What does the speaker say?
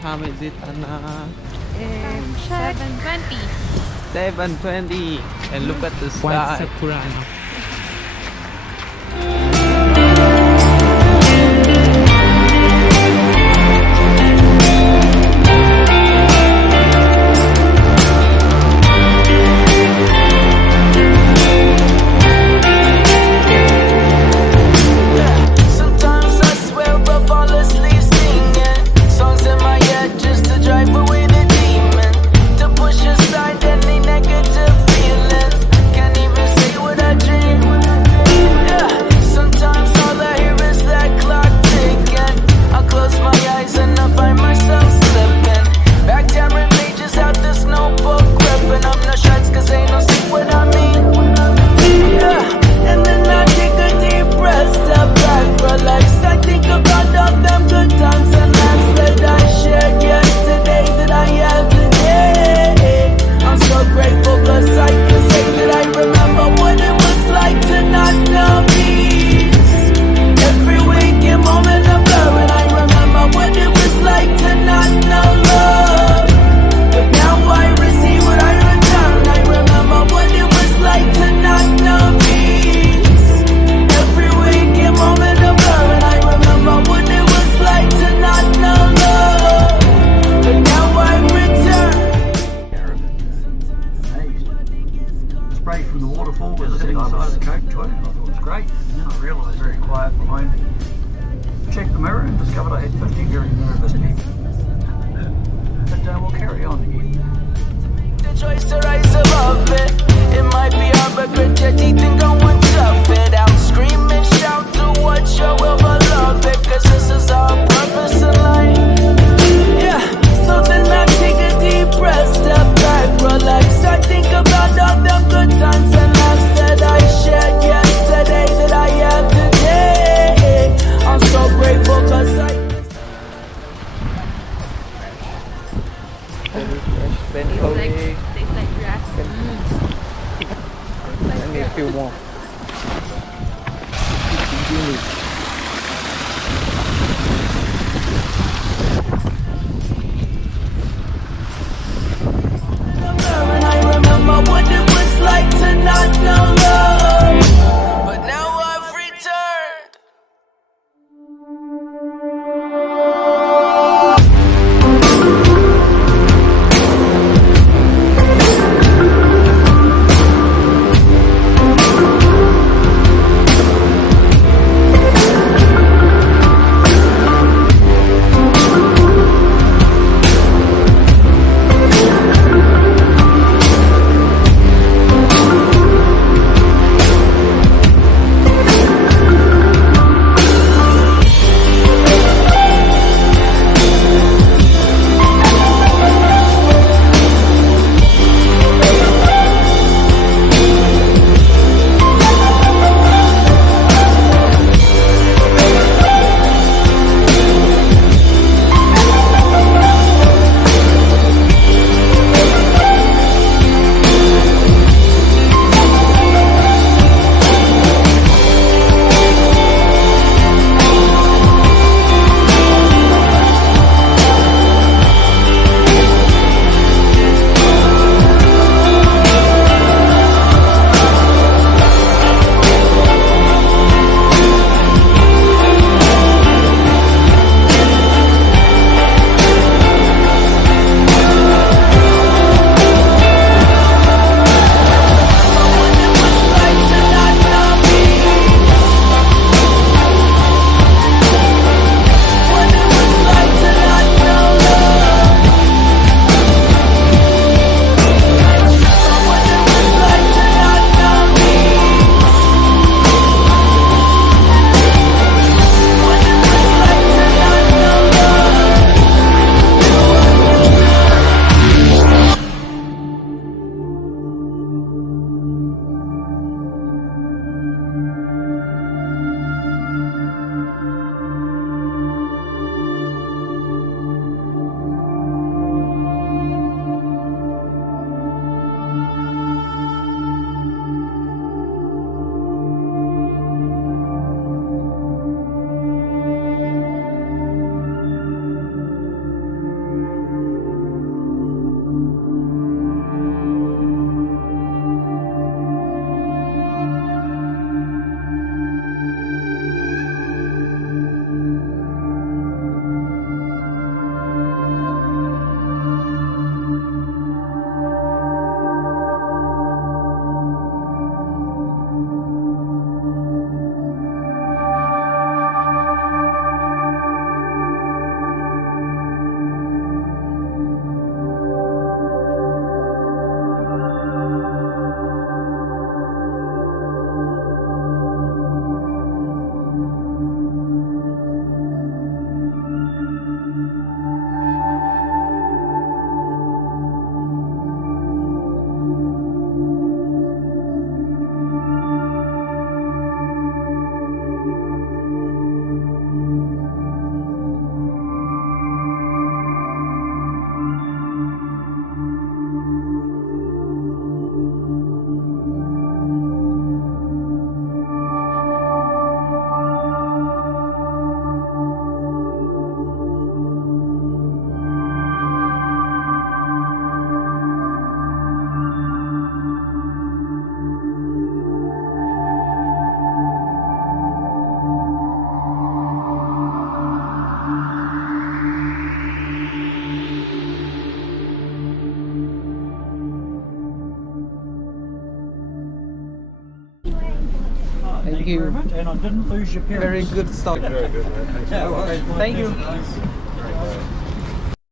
time is it, Anna? 7:20. 7:20. And look at the White sky. sakura now. From the waterfall, we're sitting inside the coach toilet. I thought it was great. And then I realised very quiet behind me. Checked the mirror and discovered I had 50 very nervous people. But we'll carry on again. The choice to rise above it. It might be hard, but grit your teeth and go and tough it out. Scream and shout to what your will, but love it. Cause this is our purpose in life. Yeah, so then I take a deep breath, step back, relax. I think about all the good times and laughs that I shared yesterday, that I have today. I'm so grateful cause Very fresh, very holy. Tastes like grass. I need a few more. and I remember what it was like to not know love. But now I've returned. you. And I didn't lose your parents. Very good stuff. Very good, man. Thanks. No worries. Thank you.